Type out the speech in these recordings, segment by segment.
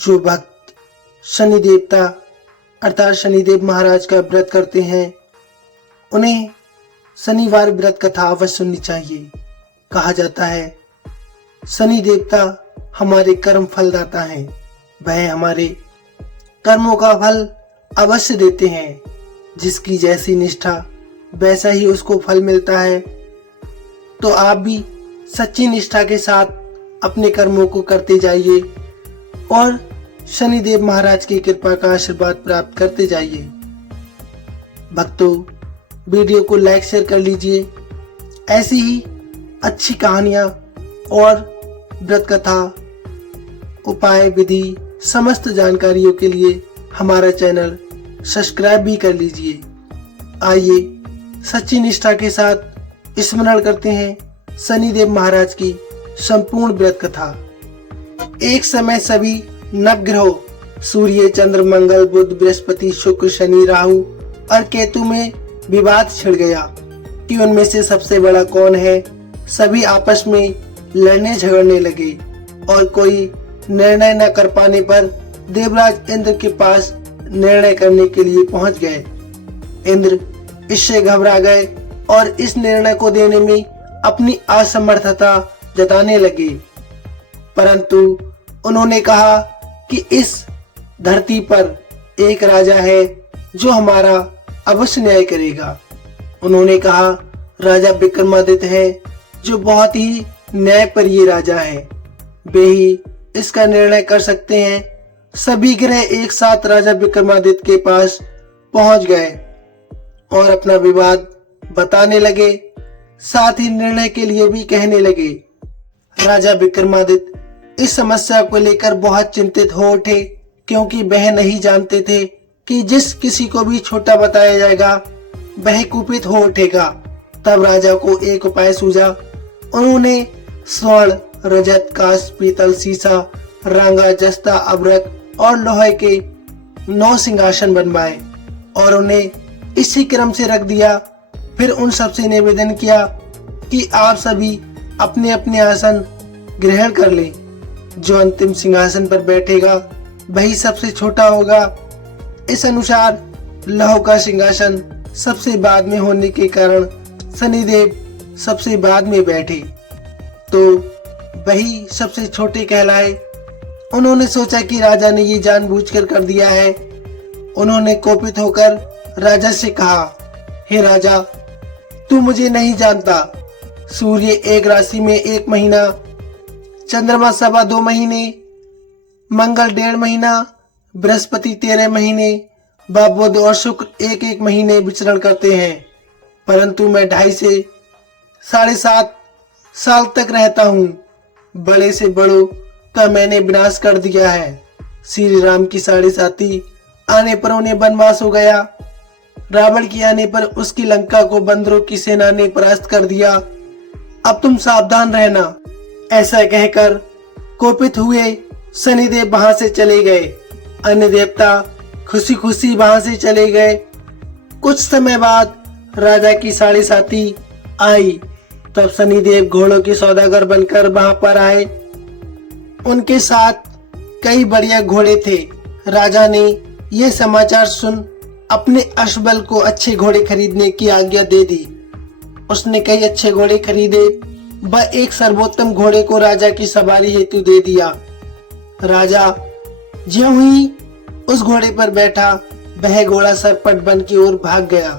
जो भक्त शनि देवता अर्थात शनिदेव महाराज का व्रत करते हैं उन्हें शनिवार व्रत कथा अवश्य सुननी चाहिए। कहा जाता है शनि देवता हमारे कर्म फलदाता हैं, वह हमारे कर्मों का फल अवश्य देते हैं। जिसकी जैसी निष्ठा वैसा ही उसको फल मिलता है। तो आप भी सच्ची निष्ठा के साथ अपने कर्मों को करते जाइए और शनिदेव महाराज की कृपा का आशीर्वाद प्राप्त करते जाइए। भक्तों, वीडियो को लाइक शेयर कर लीजिए। ऐसी ही अच्छी कहानियां और व्रत कथा उपाय विधि समस्त जानकारियों के लिए हमारा चैनल सब्सक्राइब भी कर लीजिए। आइए सच्ची निष्ठा के साथ स्मरण करते हैं शनिदेव महाराज की संपूर्ण व्रत कथा। एक समय सभी नवग्रहों सूर्य चंद्र मंगल बुध बृहस्पति शुक्र शनि राहु और केतु में विवाद छिड़ गया कि उनमें से सबसे बड़ा कौन है। सभी आपस में लड़ने झगड़ने लगे और कोई निर्णय न कर पाने पर देवराज इंद्र के पास निर्णय करने के लिए पहुंच गए। इंद्र इससे घबरा गए और इस निर्णय को देने में अपनी असमर्थता जताने लगे। परंतु उन्होंने कहा कि इस धरती पर एक राजा है जो हमारा अवश्य न्याय करेगा। उन्होंने कहा राजा विक्रमादित्य है जो बहुत ही न्यायप्रिय राजा है, वे ही इसका निर्णय कर सकते हैं। सभी ग्रह एक साथ राजा विक्रमादित्य के पास पहुंच गए और अपना विवाद बताने लगे, साथ ही निर्णय के लिए भी कहने लगे। राजा विक्रमादित्य इस समस्या को लेकर बहुत चिंतित हो उठे, क्योंकि वह नहीं जानते थे कि जिस किसी को भी छोटा बताया जाएगा वह कुपित हो उठेगा। तब राजा को एक उपाय सूझा। उन्होंने स्वर्ण रजत कांस्य पीतल सीसा रांगा जस्ता अभ्रक और लोहे के 9 सिंहासन बनवाए और उन्हें इसी क्रम से रख दिया। फिर उन सबसे निवेदन किया कि आप सभी अपने अपने आसन ग्रहण कर लें। जो अंतिम सिंहासन पर बैठेगा वही सबसे छोटा होगा। इस अनुसार लौह का सिंहासन सबसे बाद में होने के कारण शनिदेव सबसे बाद में बैठे, तो वही सबसे छोटे कहलाए। उन्होंने सोचा कि राजा ने ये जानबूझकर कर दिया है। उन्होंने कोपित होकर राजा से कहा, हे राजा, तू मुझे नहीं जानता। सूर्य एक राशि में 1 महीना, चंद्रमा 2.25 महीने, मंगल 1.5 महीना, बृहस्पति 13 महीने, बुध और शुक्र 1-1 महीने विचरण करते हैं। परंतु मैं 2.5 से 7.5 साल तक रहता हूँ। बड़े से बड़ों का मैंने विनाश कर दिया है। श्री राम की 7.5 आने पर उन्हें वनवास हो गया। रावण के आने पर उसकी लंका को बंदरों की सेना ने परास्त कर दिया। अब तुम सावधान रहना। ऐसा कहकर कोपित हुए शनिदेव वहां से चले गए। अन्य देवता खुशी खुशी वहां से चले गए। कुछ समय बाद राजा की 7.5 आई। तब शनिदेव घोड़ों के सौदागर बनकर वहां पर आए। उनके साथ कई बढ़िया घोड़े थे। राजा ने यह समाचार सुन अपने अश्वबल को अच्छे घोड़े खरीदने की आज्ञा दे दी। उसने कई अच्छे घोड़े खरीदे। वह एक सर्वोत्तम घोड़े को राजा की सवारी हेतु दे दिया। राजा ज्यों ही उस घोड़े पर बैठा, वह घोड़ा सरपट वन की ओर भाग गया।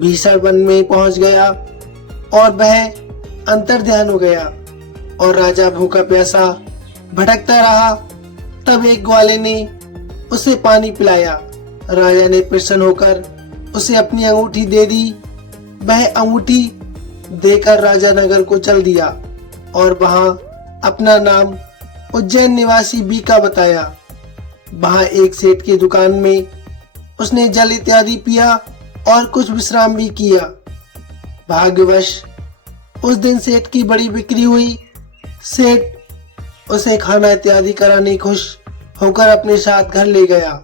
भीषण वन में पहुंच गया और वह अंतर्ध्यान हो गया और राजा भूखा प्यासा भटकता रहा। तब एक ग्वाले ने उसे पानी पिलाया। राजा ने प्रसन्न होकर उसे अपनी अंगूठी दे दी। वह अंगूठी देकर राजा नगर को चल दिया और वहां अपना नाम उज्जैन निवासी बीका बताया। वहां एक सेठ की दुकान में उसने जल इत्यादि पिया और कुछ विश्राम भी किया। भाग्यवश उस दिन सेठ की बड़ी बिक्री हुई। सेठ उसे खाना इत्यादि कराने खुश होकर अपने साथ घर ले गया।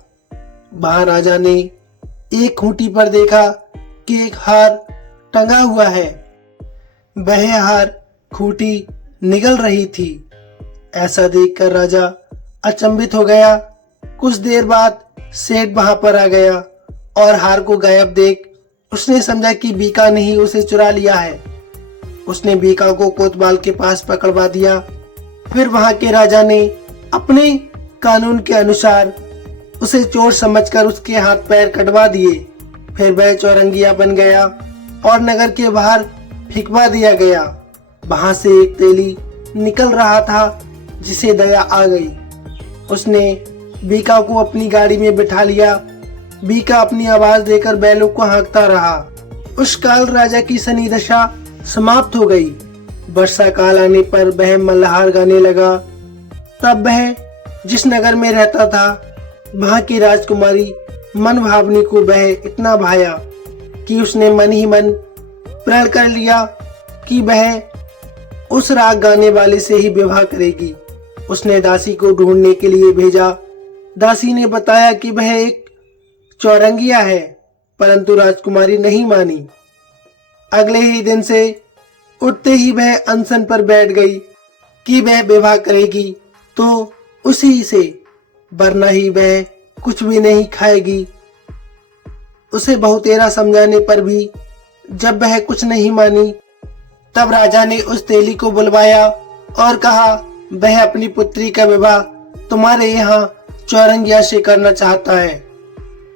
वहां राजा ने एक खूंटी पर देखा कि एक हार टंगा हुआ है। वह हार खूंटी निगल रही थी। ऐसा देखकर राजा अचंभित हो गया। कुछ देर बाद सेठ वहां पर आ गया और हार को गायब देख उसने समझा कि बीका ने ही उसे चुरा लिया है। उसने बीका को कोतवाल के पास पकड़वा दिया। फिर वहां के राजा ने अपने कानून के अनुसार उसे चोर समझकर उसके हाथ पैर कटवा दिए। फिर वह चौरंगिया बन गया और नगर के बाहर फेंकवा दिया गया। वहां से एक तेली निकल रहा था जिसे दया आ गई। उसने बीका को अपनी गाड़ी में बिठा लिया। बीका अपनी आवाज देकर बैलों को हाँकता रहा। उस काल राजा की शनि दशा समाप्त हो गई। वर्षा काल आने पर वह मल्हार गाने लगा। तब वह जिस नगर में रहता था वहां की राजकुमारी मनभावनी को वह इतना भाया कि उसने मन ही मन प्रण कर लिया कि वह उस राग गाने वाले से ही विवाह करेगी। उसने दासी को ढूंढने के लिए भेजा। दासी ने बताया कि वह एक चौरंगिया है, परंतु राजकुमारी नहीं मानी। अगले ही दिन से उठते ही वह अनशन पर बैठ गई कि वह विवाह करेगी तो उसी से, वरना ही वह कुछ भी नहीं खाएगी। उसे बहुतेरा समझाने पर भी जब वह कुछ नहीं मानी, तब राजा ने उस तेली को बुलवाया और कहा वह अपनी पुत्री का विवाह तुम्हारे यहाँ चौरंगिया से करना चाहता है।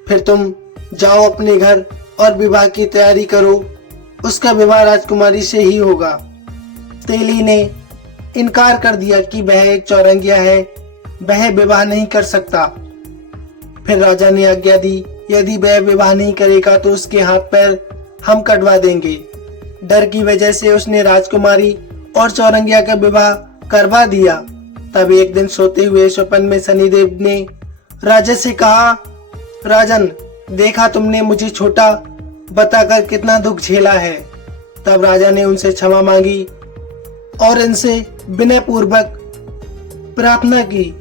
फिर तुम जाओ अपने घर और विवाह की तैयारी करो। उसका विवाह राजकुमारी से ही होगा। तेली ने इनकार कर दिया कि वह एक चौरंगिया है, वह विवाह नहीं कर सकता। फिर राजा ने आज्ञा दी, यदि वह विवाह नहीं करेगा तो उसके हाथ पैर हम कटवा देंगे। डर की वजह से उसने राजकुमारी और चौरंगिया का विवाह करवा दिया। तब एक दिन सोते हुए स्वप्न में शनिदेव ने राजा से कहा, राजन, देखा तुमने मुझे छोटा बताकर कितना दुख झेला है। तब राजा ने उनसे क्षमा मांगी और इनसे विनय पूर्वक प्रार्थना की,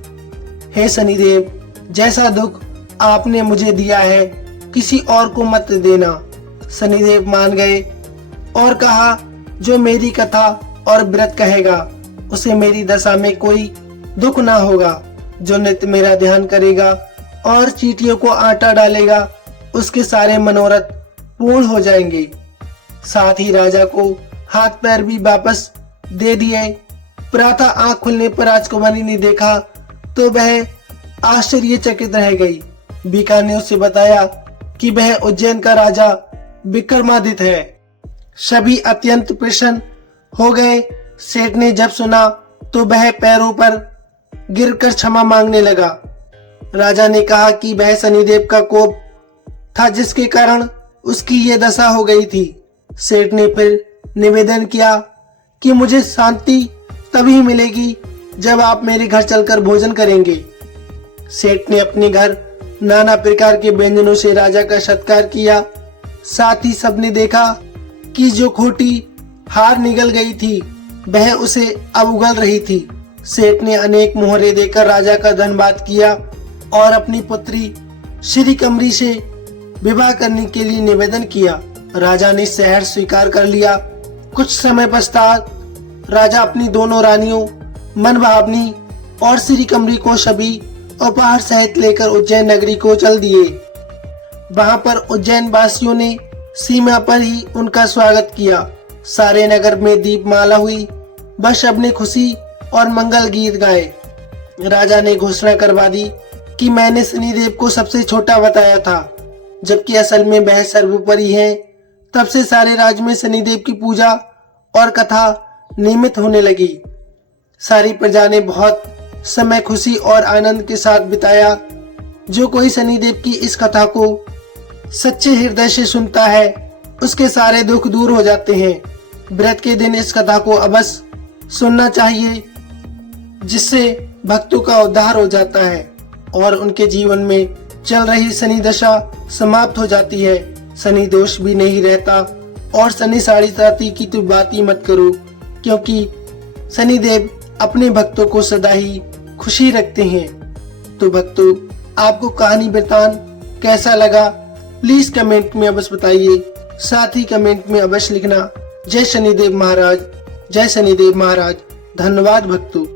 हे शनिदेव, जैसा दुख आपने मुझे दिया है किसी और को मत देना। शनिदेव मान गए और कहा, जो मेरी कथा और व्रत कहेगा उसे मेरी दशा में कोई दुख ना होगा। जो नित्य मेरा ध्यान करेगा और चींटियों को आटा डालेगा उसके सारे मनोरथ पूर्ण हो जाएंगे। साथ ही राजा को हाथ पैर भी वापस दे दिए। प्रातः आंख खुलने पर राजकुमारी ने देखा तो वह आश्चर्यचकित रह गई। बीका ने उसे बताया कि वह उज्जैन का राजा विक्रमादित्य है। सभी अत्यंत प्रसन्न हो गए। सेठ ने जब सुना तो वह पैरों पर गिरकर क्षमा मांगने लगा। राजा ने कहा कि वह शनिदेव का कोप था जिसके कारण उसकी ये दशा हो गई थी। सेठ ने फिर निवेदन किया कि मुझे शांति तभी मिलेगी जब आप मेरे घर चलकर भोजन करेंगे। सेठ ने अपने घर नाना प्रकार के व्यंजनों से राजा का सत्कार किया। साथ ही सबने देखा कि जो खोटी हार निगल गई थी वह उसे अब उगल रही थी। सेठ ने अनेक मोहरे देकर राजा का धन्यवाद किया और अपनी पुत्री श्री कमरी से विवाह करने के लिए निवेदन किया। राजा ने शहर स्वीकार कर लिया। कुछ समय पश्चात राजा अपनी दोनों रानियों मनभावनी और श्री कमरी को सभी उपहार सहित लेकर उज्जैन नगरी को चल दिए। वहां पर उज्जैन वासियों ने सीमा पर ही उनका स्वागत किया। सारे नगर में दीपमाला हुई। बस सबने खुशी और मंगल गीत गाए। राजा ने घोषणा करवा दी कि मैंने शनिदेव को सबसे छोटा बताया था, जबकि असल में वह सर्वोपरि है। तब से सारे राज्य में शनिदेव की पूजा और कथा नियमित होने लगी। सारी प्रजा ने बहुत समय खुशी और आनंद के साथ बिताया। जो कोई शनिदेव की इस कथा को सच्चे हृदय से सुनता है उसके सारे दुख दूर हो जाते हैं। व्रत के दिन इस कथा को अवश्य सुनना चाहिए, जिससे भक्तों का उद्धार हो जाता है और उनके जीवन में चल रही शनि दशा समाप्त हो जाती है। शनि दोष भी नहीं रहता। और शनि साढ़े साथी की तो बात ही मत करो, क्योंकि शनिदेव अपने भक्तों को सदा ही खुशी रखते हैं। तो भक्तों, आपको कहानी वृतांत कैसा लगा प्लीज कमेंट में अवश्य बताइए। साथ ही कमेंट में अवश्य लिखना, जय शनिदेव महाराज, जय शनिदेव महाराज। धन्यवाद भक्तों।